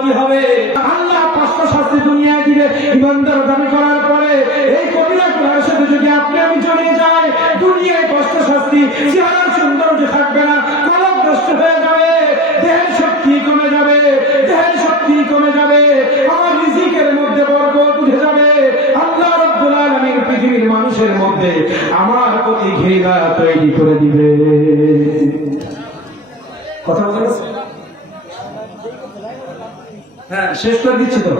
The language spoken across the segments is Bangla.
ক্ষতি হবে। আল্লাহ 5টা শাস্তি দুনিয়ায় দিবে ইমানদার দাবি করার পরে। এই কবিরা গুনাহের সাথে যদি আপনি আমি জড়িয়ে যাই, দুনিয়ায় 5টা শাস্তি, চেহারার সৌন্দর্য থাকবে না, কলম নষ্ট হয়ে যাবে, দেহের শক্তি কমে যাবে, দেহের শক্তি কমে যাবে, আমার রিজিকের মধ্যে বরকত উঠে যাবে। আল্লাহ রাব্বুল আলামিন পৃথিবীর মানুষের মধ্যে আমার প্রতি ঘৃণা তৈরি করে দিবে। কথা বলেছে? হ্যাঁ, শেষ করে দিচ্ছি তো।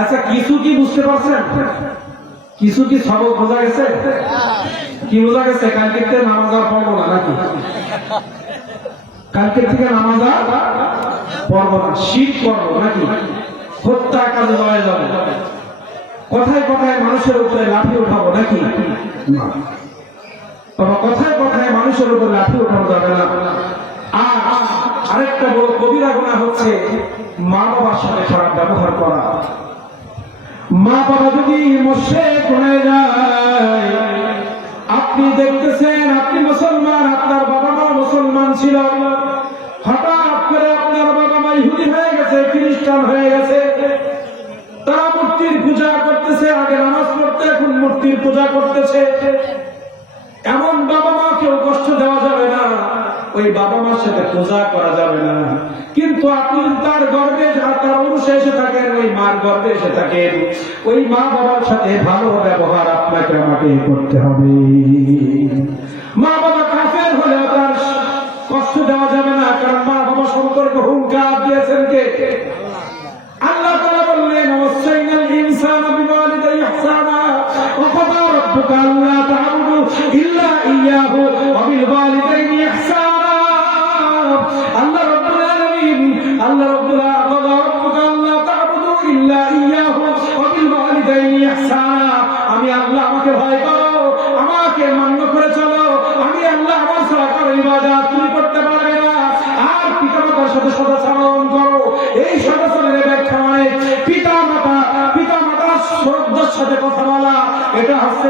আচ্ছা, কিছু কি বুঝতে পারছেন? কিছু কি সবক বোঝা গেছে? কি বোঝা গেছে? কালকে থেকে নামাজ আর পড়বো না নাকি? কালকে থেকে নামাজ আর পড়বো না, শিরক করবো নাকি? হত্যা কাজে জড়ায় যাবো, কথায় কথায় মানুষের উপরে লাঠি উঠাবো নাকি? তবে কথায় কথায় মানুষের উপরে লাঠি উঠানো যাবে না। আর আরেকটা বড় কবিরা গুনাহ হচ্ছে মা বাবার সাথে খারাপ ব্যবহার করা। মা বাবা যদি মুশরিক হয়ে যায়, আপনি দেখতেছেন আপনি মুসলমান, আপনার বাবা মা মুসলমান ছিল, হঠাৎ করে আপনার বাবা মা ইহুদি হয়ে গেছে, খ্রিস্টান হয়ে গেছে, তারা মূর্তির পূজা করতেছে, আগে নামাজ পড়তে এখন মূর্তির পূজা করতেছে। এমন বাবা মাকেও কষ্ট দেওয়া যাবে না, ওই বাবা মার সাথে পূজা করা যাবে না। কিন্তু আপনি তার গর্বে, তার অনুসে এসে থাকেন, ওই মার গর্বে এসে থাকেন, ওই মা বাবার সাথে ভালো ব্যবহার আপনাকে আমাকে করতে হবে। মা বাবা কাফের হলেও তার কষ্ট দেওয়া যাবে না, কারণ মা বাবা সম্পর্কে হুঙ্কার দিয়েছেন কে? আল্লাহ তাআলা বললেন, ওয়াসাইনাল ইনসানা বিওয়ালিদাইহি ইহসানা ওয়া ক্বাদা রাব্বুকা আল্লা তা'বুদু ইল্লা ইয়্যাহু ওয়া বিল ওয়ালিদাইনি ইহসানা। আল্লাহ রাব্বুল আলামিন, আল্লাহ রাব্বুল আল্লাহ তা'বুদু ইল্লা ইয়্যাহু ওয়া বিল ওয়ালিদাইনি ইহসানা। আমি আল্লাহ, আমাকে ভয় করো, আমাকে মান্য করে চলো, আমি আল্লাহ, আমার ছাড়া কারো ইবাদত তুমি করতে পারবে না। আর পিতামাতার সাথে সদাচরণ করো। এই সদাচরণের ব্যাখ্যা মানে পিতামাতার শ্রদ্ধার সাথে কথা বলা, এটা হচ্ছে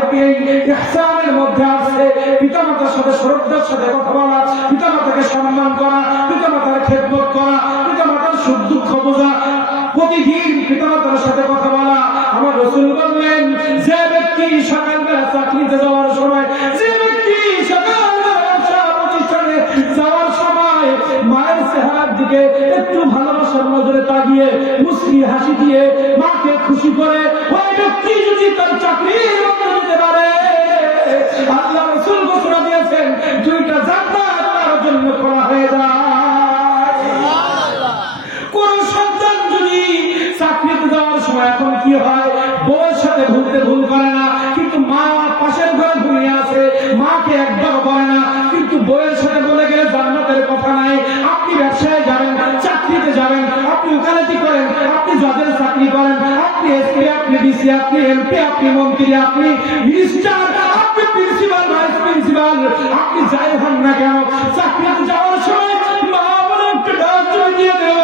ইহসানের মধ্যে আছে। পিতামাতার সাথে শ্রদ্ধার সাথে কথা বলা, পিতামাতাকে সম্মান করা, পিতামাতার খেদমত করা, পিতামাতার সুখ দুঃখ বোঝা, প্রতিদিন পিতামাতার সাথে কথা বলা। আমার রাসূল বললেন, যে ব্যক্তি সকালবেলা চাকরিতে যাওয়ার সময়, যে ব্যক্তি সকালবেলা ব্যবসা প্রতিষ্ঠানে যাওয়ার সময় মায়ের চেহারার দিকে একটু ভালোবাসার নজরে তাকিয়ে মুস্কি হাসি দিয়ে মাকে খুশি করে, ওই ব্যক্তি যদি তার চাকরি দিতে পারে, আল্লাহ রাসূল ঘোষণা দিয়েছেন 2টা জান্নাত তার জন্য খোলা হয়ে যায়। কোন সন্তান যদি চাকরিতে যাওয়ার সময়, এখন কি হয়, বউয়ের সাথে ভুল করে না, কিন্তু মা পাশের ঘরে ঘুমিয়ে আছে, মাকে একবার বলে না, কিন্তু বউয়ের সাথে বলে গেলে জান্নাতের কথা নাই। আপনি ব্যবসায় যাবেন, চাকরিতে যাবেন, আপনি ওকালতি করেন, আপনি জজের চাকরি করেন, আপনি এসপি, আপনি ডিসি, আপনি এমপি, আপনি মন্ত্রী, আপনি মিনিস্টার, আপনি প্রিন্সিপাল, ভাইস প্রিন্সিপাল, আপনি যাই হন না কেন, চাকরিতে যাওয়ার সময় মা বলে একটু ডাক জমে দিয়ে দেও,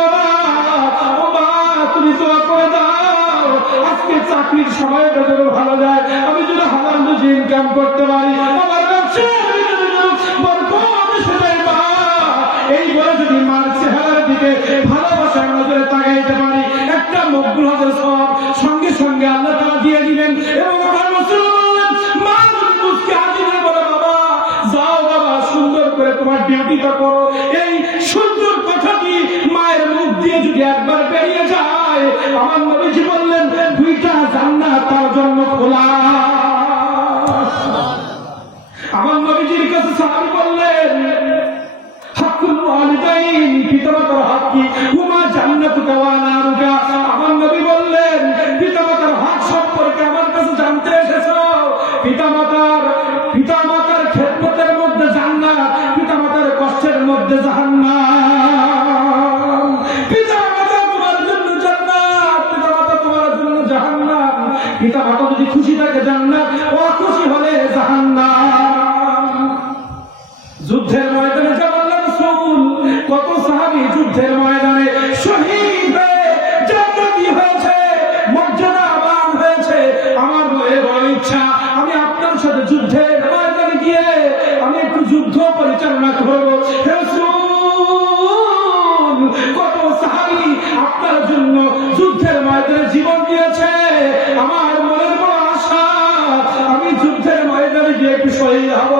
ও মা তুমি দোয়া করে দাও, আজকে চাকরির সময়টা যেন ভালো যায়, আমি যেন হালাল রুজি ইনকাম করতে পারি, আমার ব্যবসা এই বলে যদি মার চেহারার দিকে ভালোবাসার নজরে তাকাইতে পারি, একটা মকবুল হজের সওয়াব সঙ্গে সঙ্গে আল্লাহ তাআলা দিয়ে দিবেন। এবং আমার রাসূল বললেন, মা যদি মুস্কি হাসি দিয়ে বলে, বাবা যাও বাবা সুন্দর করে তোমার ডিউটিটা করো, এই সুন্দর কথাটি মায়ের মুখ দিয়ে যদি একবার বেরিয়ে যায়, আমার নবীজি বললেন 2টা জান্নাত তার জন্য খোলা। আমার নবীজির কাছে সাহাবী বললেন, হাক্কুল ওয়ালিদাইন, পিতামাতার হক কি? হুমা জান্নাতুকা ওয়া নারুকা। আমার নবী বললেন, পিতামাতার হক সম্পর্কে আমার কাছে জানতে এসেছো, পিতামাতার খেদমতের মধ্যে জান্নাত, পিতামাতার কষ্টের মধ্যে জাহান্নাম। পিতামাতা তোমার জন্য জান্নাত, পিতামাতা তোমার জন্য জাহান্নাম। পিতামাতা যদি খুশি থাকে জান্নাত, অখুশি হলে জাহান্নাম। যুদ্ধের ময়দানে যাওয়ার রাসূল, কত সাহাবী যুদ্ধের ময়দানে শহীদ হয়ে জান্নাতি হয়েছে, মর্যাদাবান হয়েছে। আমার বড় ইচ্ছা, আমি আপনার সাথে যুদ্ধের ময়দানে গিয়ে আমি একটু যুদ্ধ পরিচালনা করবো। রাসূল, কত সাহাবী আপনার জন্য ময়দানে গিয়ে একটু শহীদ হব।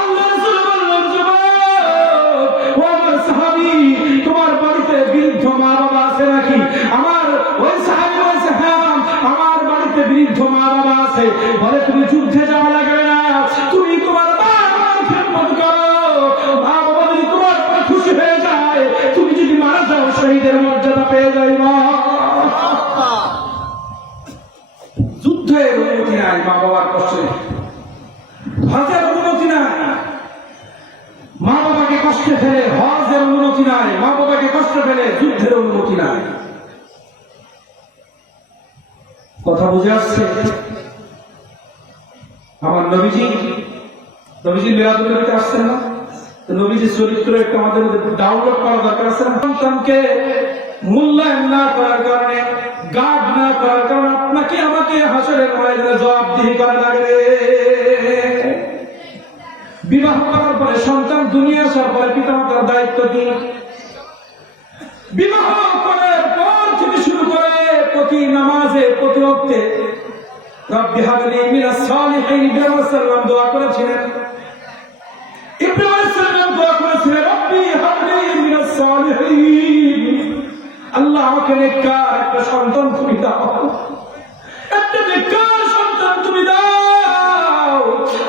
আল্লাহ রাসূল বললেন, যুবক, ও আমার সাহাবী, তোমার বাড়িতে বৃদ্ধ মা বাবা আছে নাকি? আমার ওই সাহাবী বলেছে, হ্যাঁ, আমার বাড়িতে বৃদ্ধ মা বাবা আছে। বলে, তুমি যুদ্ধে যাওয়া লাগবে না, তুমি তোমার মা বাবার খেদমত করো। মা বাবা যদি তোমার উপর খুশি হয়ে যায়, তুমি যদি মারা যাও শহীদের মর্যাদা পেয়ে যাইবা। যুদ্ধের অনুমতি নাই মা বাবার কষ্টে, হজের অনুমতি নাই মা বাবাকে কষ্টে ফেলে, হজের অনুমতি নাই মা বাবাকে কষ্ট ফেলে, যুদ্ধের অনুমতি নাই। কথা বুঝে আসছে? আমার নবীজি মিলাদুল নবীতে আসছেন না? তো নবীজির চরিত্র একটু আমাদের মধ্যে ডাউনলোড করা দরকার আছে। সন্তানকে মূল্যায়ন না করার কারণে, গার্ড না করার কারণে আপনাকে আমাকে হাসরের ময়দানে জবাবদিহি করা লাগবে। বিবাহ করার পরে সন্তান দুনিয়া আসার পরে পিতামাতার দায়িত্ব কি? বিবাহ করার পর থেকে শুরু করে প্রতি নামাজে, প্রতি ওয়াক্তে রব্বি হাবলি মিনাস সালিহিন, ইব্রাহিম আলাইহিস সালাম দোয়া করেছিলেন। ইব্রাহিম আলাইহিস সালাম দোয়া করেছিলেন, রব্বি হাবলি মিনাস সালিহিন, আল্লাহ আমাকে নেককার একটা সন্তান তুমি দাও, একটা নেককার সন্তান তুমি দাও।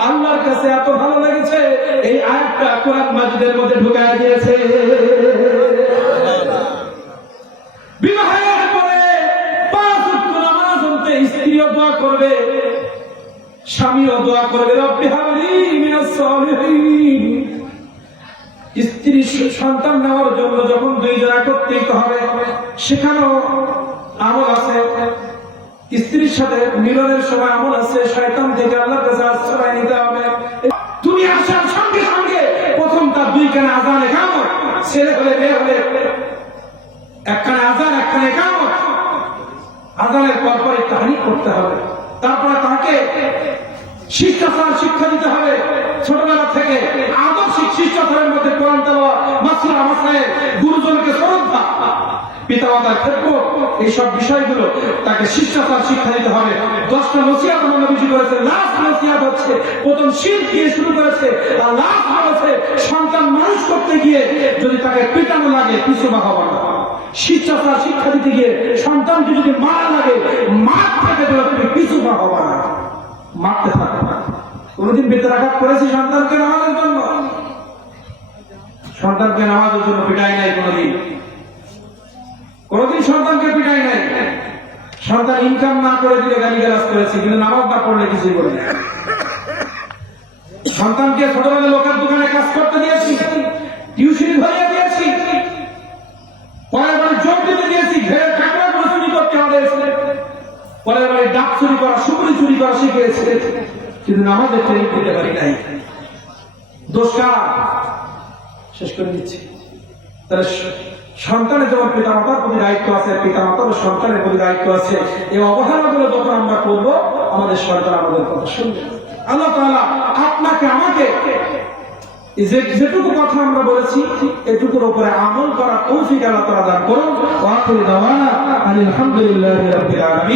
আল্লাহর কাছে এত ভালো লেগেছে, এই আয়াতটা কোরআন মাজিদের মধ্যে ঢুকায় দিয়েছে। বিবাহের পরে 5 ওয়াক্ত নামাজ পড়তে স্ত্রীও দোয়া করবে, স্বামীও দোয়া করবে, রব্বি হাবলি মিনাস সালিহিন। স্ত্রী সন্তান নেওয়ার জন্য যখন দুইজন একত্রিত হবে, সেখানেও আমল আছে। স্ত্রীর সাথে মিলনের সময় আমল আছে। শয়তান থেকে আল্লাহর কাছে আশ্রয় নিতে হবে। তুমি আসার সঙ্গে সঙ্গে প্রথম তার 2 কানে আযান ইকামত, ছেলে হলে মেয়ে হলে 1 কানে আযান 1 কানে ইকামত। আযানের পর পরে তাহরিক করতে হবে। তারপরে তাকে শিষ্টাচার শিক্ষা দিতে হবে। ছোটবেলা থেকে আদর্শিক শিষ্টাচারের মধ্যে কোরআন তেলাওয়াত, মাসলা মাসায়েল, গুরুজনকে শ্রদ্ধা, পিতামাতার খেদমত, এইসব বিষয়গুলো তাকে শিষ্টাচার শিক্ষা দিতে হবে। 10টা নসিহত আমার নবীজি করেছে। লাস্ট নসিহত হচ্ছে, প্রথম শিরক দিয়ে শুরু করেছে, আর লাস্ট হচ্ছে সন্তান মানুষ করতে গিয়ে যদি তাকে পিটানো লাগে পিছু পা হওয়া না। শিষ্টাচার শিক্ষা দিতে গিয়ে সন্তানকে যদি মারা লাগে, মার থেকে তুমি পিছু পা হওয়া না, মারতে থাকো না। কোনদিন বেতরাঘাত করেছি সন্তানকে নামাজের জন্য? সন্তানকে নামাজের জন্য পিটাই নাই কোনদিন সন্তানকে পিটাই নাই। সন্তান ইনকাম না করে দিলে গালিগালাজ করেছি, কিন্তু নামাজ না পড়লে কিছুই বলি না। সন্তানকে ছোটবেলা লোকের দোকানে কাজ করতে দিয়েছি, টিউশন ধরিয়ে দিয়েছি, পরের বাড়ি জোর দিতে দিয়েছি, ঘেরে কাঁকড়া করে চুরি করতে হবে, পরের বাড়ি ডাক চুরি করা, সুপুরি চুরি করা শিখিয়েছে, কিন্তু নামাজের ট্রেনিং দিতে পারি নাই। দোষ কার? শেষ করে দিচ্ছি। তাহলে সন্তানের যেমন পিতামাতার প্রতি দায়িত্ব আছে, পিতামাতার সন্তানের প্রতি দায়িত্ব আছে। এই অবহেলাগুলো যখন আমরা করবো, আমাদের সন্তান আমাদের কথা শুনবে। আল্লাহ তাআলা আপনাকে আমাকে যেটুকু কথা আমরা বলেছি, এটুকুর উপরে আমল করা তৌফিক আল্লাহ তাআলা দান করুন। ওয়া আখিরু দাওয়ানা আলহামদুলিল্লাহি রাব্বিল আলামিন।